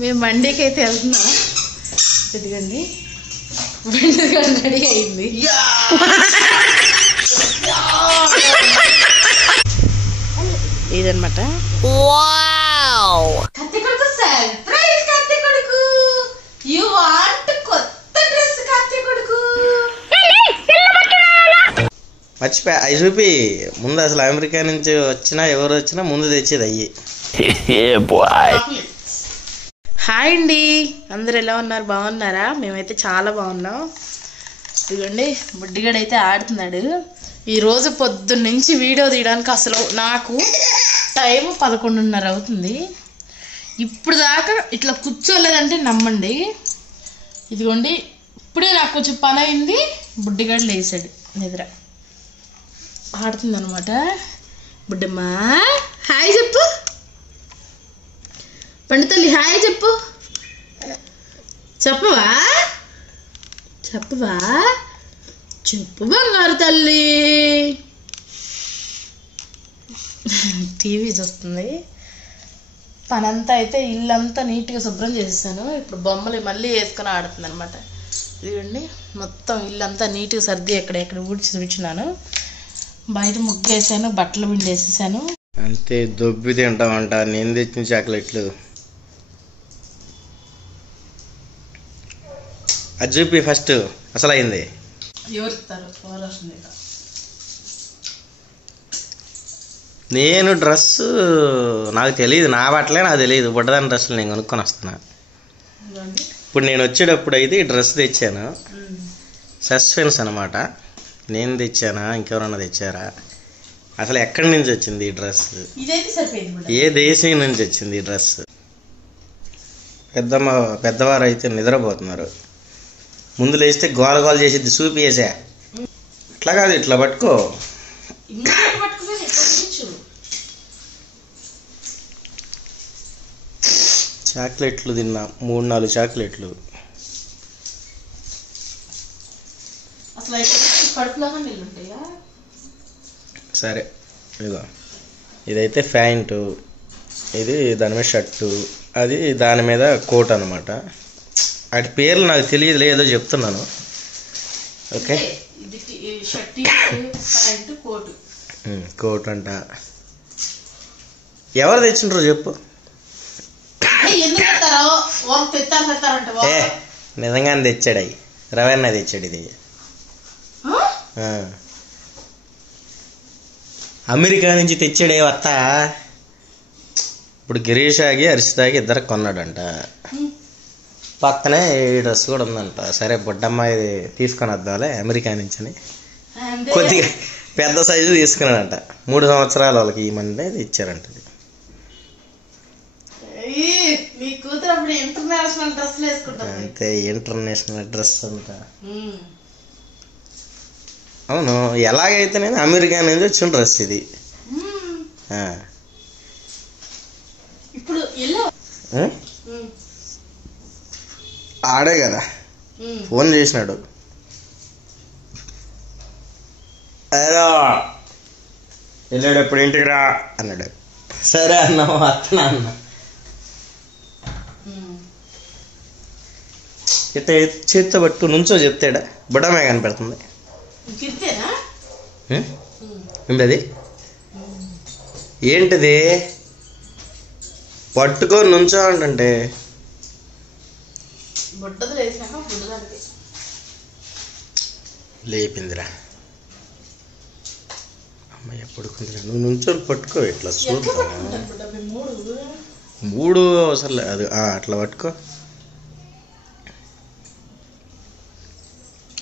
మేము మండీకి అయితే వెళ్తున్నాం. ఇదిగోండి బండి రెడీ అయింది. ఇదన్నమాట. కత్తి కొడుకు సర్ప్రైజ్. కత్తి కొడుకు యు వాంట్ కొత్త డ్రెస్. కత్తి కొడుకు మర్చిపోయా అవి చూపి. ముందు అసలు అమెరికా నుంచి వచ్చినా ఎవరు వచ్చినా ముందు తెచ్చేది అయ్యి. హాయ్ అండి, అందరు ఎలా ఉన్నారు? బాగున్నారా? మేమైతే చాలా బాగున్నాం. ఇదిగోండి బుడ్డిగాడైతే ఆడుతున్నాడు. ఈరోజు పొద్దున్న నుంచి వీడియో తీయడానికి అసలు నాకు టైం 11:30 అవుతుంది. ఇప్పుడు దాకా ఇట్లా కూర్చోలేదంటే నమ్మండి. ఇదిగోండి ఇప్పుడే నాకు కొంచెం పని అయింది. బుడ్డిగాడు లేసాడు, నిద్ర ఆడుతుంది అనమాట. బుడ్డమ్మా హాయ్ చెప్పు. పండు తల్లి హాయ్ చెప్పు. చెప్పవా? చెప్పవా? చెప్పు బంగారు తల్లి. టీవీ చూస్తుంది. పనంతా అయితే ఇల్లంతా నీట్గా శుభ్రం చేసేసాను. ఇప్పుడు బొమ్మలు మళ్ళీ వేసుకొని ఆడుతుంది అనమాట. ఇదిగోండి మొత్తం ఇల్లంతా నీట్గా సర్ది ఎక్కడెక్కడ ఊడ్చి చూపించినాను. బయట ముగ్గు వేసాను, బట్టలు పిండి వేసేసాను. అంతే దొబ్బి తింటామంట. నేను తెచ్చిన చాక్లెట్లు అది చూపి ఫస్ట్. అసలు అయింది ఎవరిస్తారు? నేను డ్రెస్సు నాకు తెలియదు, నా బట్టలే నాకు తెలియదు. బుడ్డదాని డ్రెస్సులు నేను కొనుక్కొని వస్తున్నా. ఇప్పుడు నేను వచ్చేటప్పుడు అయితే ఈ డ్రెస్ తెచ్చాను. సస్పెన్స్ అనమాట. నేను తెచ్చానా ఇంకెవరన్నా తెచ్చారా? అసలు ఎక్కడి నుంచి వచ్చింది ఈ డ్రెస్? ఏ దేశం నుంచి వచ్చింది ఈ డ్రెస్? పెద్దవారు అయితే నిద్రపోతున్నారు. ముందు లేస్తే గోల గోల చేసిద్ది. చూపియేసా ఇట్లా కాదు, ఇట్లా పట్టుకో. చాక్లెట్లు తిన్నా, 3-4 చాక్లెట్లు. సరే ఇదిగో ఇదైతే ప్యాంటు, ఇది దాని మీద షర్టు, అది దాని మీద కోట్ అనమాట. వాటి పేర్లు నాకు తెలియదు, ఏదో చెప్తున్నాను. ఓకే కోట్ అంట. ఎవరు తెచ్చిండ్రో చెప్పు. నిజంగానే తెచ్చాడు. అవి రవణ తెచ్చాడు. ఇది అమెరికా నుంచి తెచ్చాడే వత్త. ఇప్పుడు గిరీషాకి హర్షితాకి ఇద్దరు కొన్నాడంట. పక్కనే ఈ డ్రెస్ కూడా ఉందంట. సరే బుడ్డమ్మాయి తీసుకొని వద్దాంలే అమెరికా నుంచి అని కొద్దిగా పెద్ద సైజు తీసుకున్నాడంట. 3 సంవత్సరాలు వాళ్ళకి ఈ మంది ఇచ్చారంట. అంతే ఇంటర్నేషనల్ డ్రెస్ అంట. అవును, ఎలాగైతే నేను అమెరికా నుంచి వచ్చిన డ్రెస్ ఇది. ఆడే కదా ఫోన్ చేసినాడు. అదో వెళ్ళాడు, ఎప్పుడు ఇంటికి రా అన్నాడు. సరే అన్నావు అత్తనా అన్నా. ఇట్లా చేతితో పట్టు నుంచో చెప్తాడా? బుడమే కనిపెడుతుంది. ఏంటది? ఏంటిది? పట్టుకొని నుంచో అంటే లేపిందిరా. అమ్మాయి పడుకుందిరా. నువ్వు నుంచొని పట్టుకో. ఇట్లా చూద్దాం. 3 అవసరం లేదు. అది అట్లా పట్టుకో.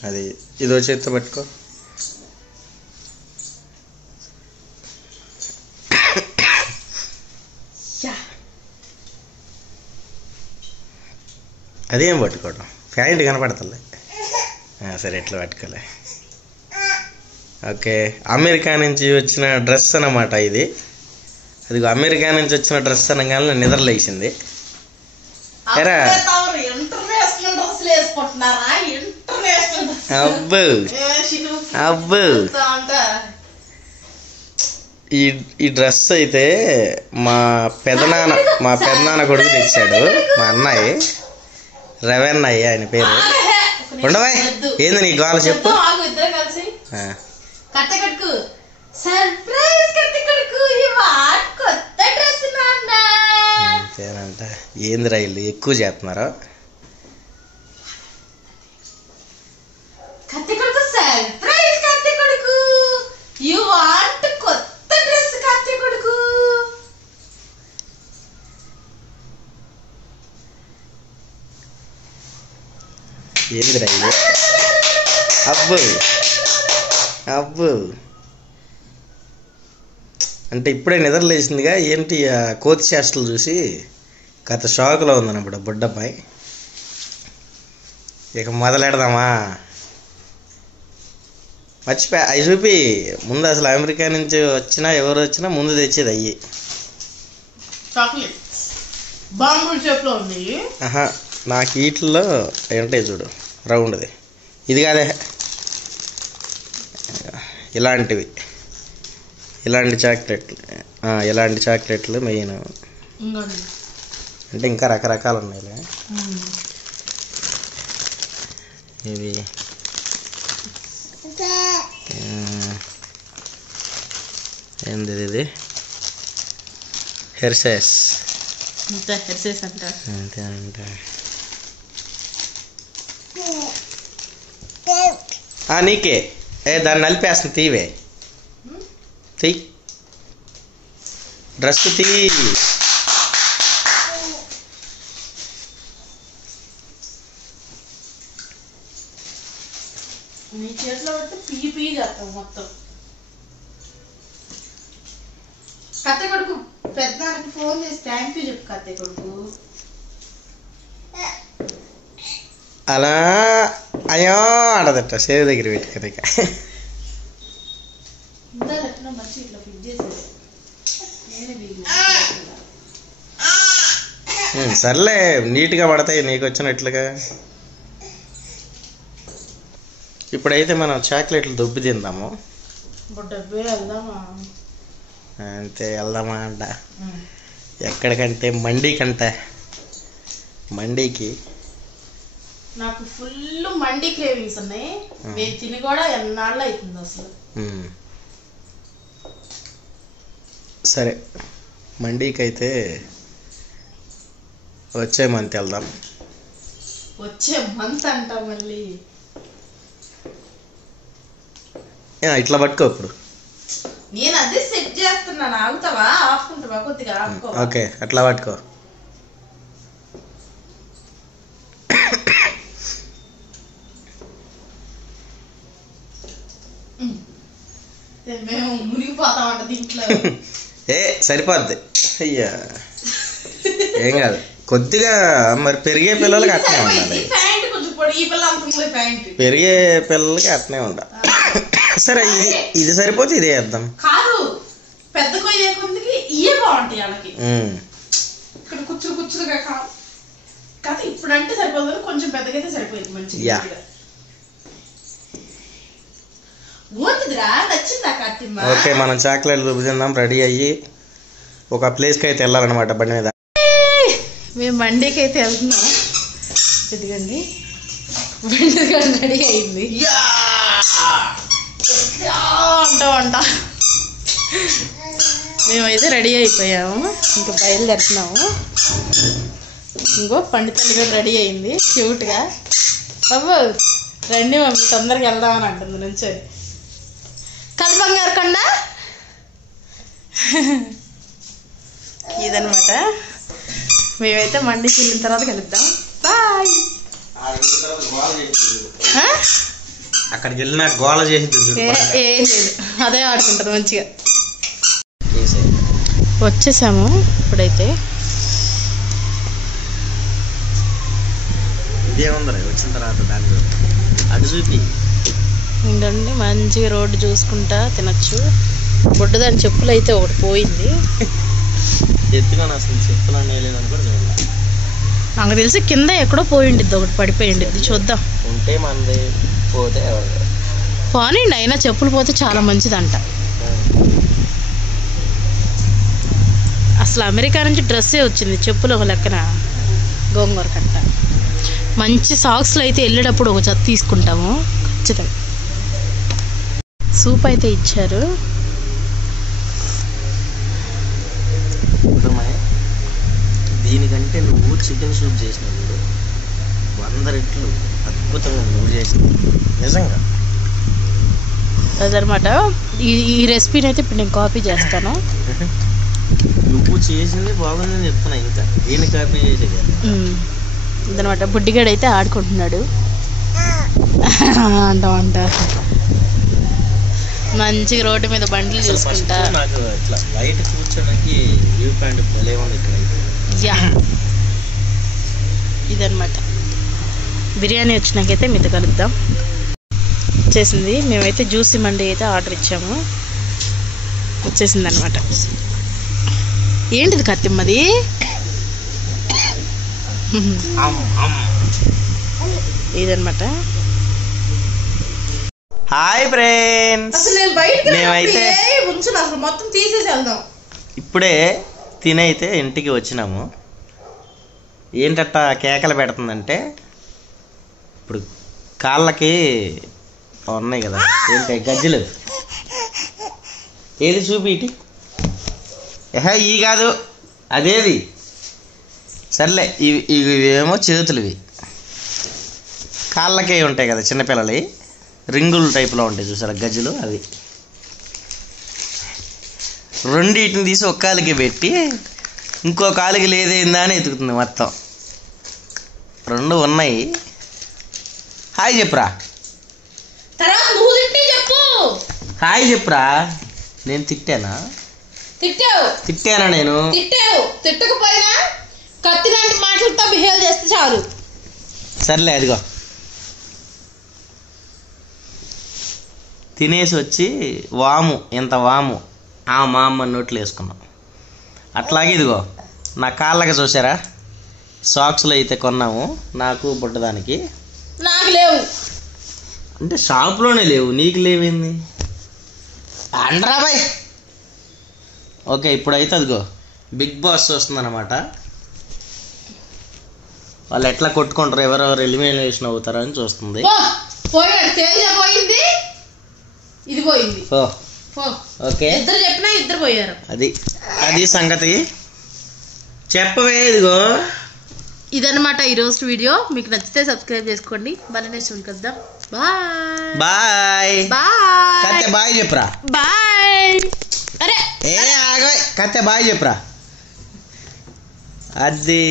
అది ఇదో చేత్తో పట్టుకో. అదేం పట్టుకోవడం? ప్యాంట్ కనపడతలే. సరే ఎట్లా పట్టుకోలే. ఓకే, అమెరికా నుంచి వచ్చిన డ్రెస్ అన్నమాట ఇది. అది అమెరికా నుంచి వచ్చిన డ్రెస్ అనగానే నిద్రలేసింది. అబ్బో అబ్బో ఈ డ్రెస్ అయితే మా పెదనాన్న కొడుకు తెచ్చాడు. మా అన్నయ్య రవన్నయ్య ఆయన పేరు. ఉండవా ఏంది నీ గోల చెప్పు. అంతేనంట. ఏంది రైలు ఎక్కువ చేస్తున్నారు. ఏంది రైలు అబ్బు అబ్బు అంటే ఇప్పుడే నిద్రలేసిందిగా. ఏంటి ఆ కోతి చేష్టలు చూసి గత షాకులో ఉందన్నమాట బుడ్డమ్మాయి. ఇక మొదలెడదామా? మర్చిపోయా అవి చూపి. ముందు అసలు అమెరికా నుంచి వచ్చినా ఎవరు వచ్చినా ముందు తెచ్చేది అయ్యి. నాకు వీటిల్లో ఏంటే చూడు రౌండ్ది. ఇది కాదే, ఇలాంటివి, ఇలాంటి చాక్లెట్లు మెయిన్. అంటే ఇంకా రకరకాలు ఉన్నాయి. ఇవి ఏంది ఇది? హెర్షెస్ అంతే అంట. నీకే దాన్ని నలిపేస్తుంది. తీవే తీ డ్రెస్ తీ. నీ చేతిలో పడితే పియ్యి పియ్యి చేస్తాం మొత్తం. కత్తి కొడుకు పెద్దదానికి ఫోన్ చేసి థ్యాంక్ యూ చెప్పు. కత్తి కొడుకు అలా అయ్యో ఆడదట సేవ్ దగ్గర పెట్టుకది. సర్లే నీట్గా పడతాయి నీకు వచ్చినట్లుగా. ఇప్పుడైతే మనం చాక్లెట్లు దొబ్బి తిందాము. అంతే వెళ్దామా అంట. ఎక్కడికంటే మండీకి. నాకు ఫుల్ మండీ క్రేవింగ్స్ ఉన్నాయి. నేను తిని కూడా ఎన్నాళ్ళు అవుతుంది అసలు. సరే మండీకి అయితే వచ్చే మంత్ వెళ్దాం. వచ్చే మంత్ అంట మళ్ళీ. ఇట్లా పట్టుకో. ఇప్పుడు నేను అదే సెట్ చేస్తున్నాను. ఆగుతావా? ఆపుకుంటావా? కొద్దిగా ఆపుకో. ఓకే అట్లా పట్టుకో. మేము మునిగిపోతామంట దీంట్లో. సరిపోద్ది. అయ్యా ఏం కాదు. కొద్దిగా మరి పెరిగే పిల్లలకి అట్నే ఉండాలి. పెరిగే పిల్లలకి అట్నే ఉండాలి. సరే ఇది సరిపోతే ఇదే వేద్దాం. కాదు పెద్ద కొయ్యే కొందికి ఇవే బాగుంటాయి వాళ్ళకి. ఇక్కడ కుచ్చులుగా కాదు. ఇప్పుడు అంటే సరిపోదు, కొంచెం పెద్దగా అయితే సరిపోయింది. మంచిగా ఓకే మనం చాక్లెట్లు తిందాం. రెడీ అయ్యి ఒక ప్లేస్కి అయితే వెళ్ళాలన్నమాట బండి మీద. మేము మండీకి అయితే వెళ్తున్నాం. ఇదిగండి బండి రెడీ అయింది. అంట మేమైతే రెడీ అయిపోయాము. ఇంకా బయలుదేరుతున్నాము. ఇంకో పండితల్లి కూడా రెడీ అయింది క్యూట్గా. బాబు రండి మమ్మీ తొందరగా వెళ్దామని అంటుంది నుంచి. కల్బంగారు కొండ ఇదనమాట. మేమైతే మండికి వెళ్ళిన తర్వాత కలుద్దాం. బాయ్. అక్కడికి వెళ్ళినా గోళ చేసి ఏం లేదు, అదే ఆడుకుంటారు మంచిగా. వచ్చేసాము ఇప్పుడైతే. ఇదే ఉందా వచ్చిన తర్వాత దాని అటు చూపి. ఇంకండి మంచిగా రోడ్డు చూసుకుంటా తినచ్చు. బొడ్డదాని చెప్పులు అయితే ఒకటి పోయింది. ఎత్తుగా అసలు చెప్పులు అనేలేదని కూడా చూడాలి. నాకు తెలిసి కింద ఎక్కడో పోయిండిద్ది, ఒకటి పడిపోయిండిద్ది. చూద్దాం. ఉంటే మనది పోతే పోనీండి. అయినా చెప్పులు పోతే చాలా మంచిదంట. అసలు అమెరికా నుంచి డ్రెస్సే వచ్చింది, చెప్పులు ఒక లెక్కన గోంగూర కంట. మంచి సాక్స్లు అయితే వెళ్ళేటప్పుడు ఒక జత తీసుకుంటాము ఖచ్చితంగా. సూప్ అయితే ఇచ్చారు. దీనికంటే నువ్వు చికెన్ సూప్ చేసినప్పుడు 100 రెట్లు అద్భుతంగా నువ్వు చేసింది నిజంగా. అదనమాట. ఈ రెసిపీని అయితే ఇప్పుడు నేను కాపీ చేస్తాను. నువ్వు చేసింది బాగుందని చెప్తున్నా, ఇంకా దీన్ని కాపీ చేసేది అదనమాట. బుడ్డిగాడు అయితే ఆడుకుంటున్నాడు అంట మంచిగా రోడ్డు మీద బండ్లు చూసుకుంటా. నాకు ఇట్లా బయట కూర్చోడానికి వ్యూ పాయింట్ భలే ఉంది ఇక్కడ. యా, ఇదనమాట. బిర్యానీ వచ్చినాకైతే మీతో కలుద్దాం. వచ్చేసింది. మేమైతే జ్యూసీ మండి అయితే ఆర్డర్ ఇచ్చాము, వచ్చేసింది అనమాట. ఏంటిది కత్తిమ్మది? ఇదనమాట. హాయ్ ఫ్రెండ్స్, మేమైతే మొత్తం తీసేసి వెళ్దాం. ఇప్పుడే తినైతే ఇంటికి వచ్చినాము. ఏంటట్టా కేకలు పెడుతుందంటే, ఇప్పుడు కాళ్ళకి ఉన్నాయి కదా ఏంటి గజ్జలు, ఏది చూపి ఇటు. ఈ కాదు అదేది, సర్లే ఇవేమో చేతులువి. కాళ్ళకే ఉంటాయి కదా చిన్నపిల్లలు, రింగుల టైప్లో ఉంటాయి చూసారా గజ్జలు, అవి రెండింటిని తీసి ఒక కాలికి పెట్టి ఇంకో కాలికి లేదేందా అని ఎతుకుతుంది మొత్తం. 2 ఉన్నాయి. హాయ్ చెప్పురా, హాయ్ చెప్పురా. నేను తిట్టానా? తిట్టానా నేను? తిట్టకపోయినా కత్తి లాంటి మాటలతో బిహేవ్ చేస్తే చాలు. సర్లే, అదిగో తినేసి వచ్చి వాము, ఇంత వాము మా అమ్మ నోట్లు వేసుకున్నాం. అట్లాగే ఇదిగో నా కాళ్ళకి చూసారా సాక్స్లు అయితే కొన్నాము, నాకు బుట్టదానికి. నాకు లేవు అంటే షాప్లోనే లేవు, నీకు లేవేంది అండ్రాబాయ్. ఓకే, ఇప్పుడైతే అదిగో బిగ్ బాస్ వస్తుందన్నమాట. వాళ్ళు ఎట్లా కొట్టుకుంటారు, ఎవరెవరు ఎలిమినేషన్ అవుతారని చూస్తుంది. ఇది పోయింది. ఓకే, ఇద్దరు చెప్పినా ఇద్దరు పోయారు. అది సంగతి. చెప్పవే. ఇదిగో ఇదన్నమాట ఈరోజు వీడియో. మీకు నచ్చితే సబ్స్క్రైబ్ చేసుకోండి. మరి నెక్స్ట్ కదా. Bye bye bye. కత్తే బాయ్ చెప్పురా. బాయ్. అరే ఆగవే, కత్తే బాయ్ చెప్పురా. అది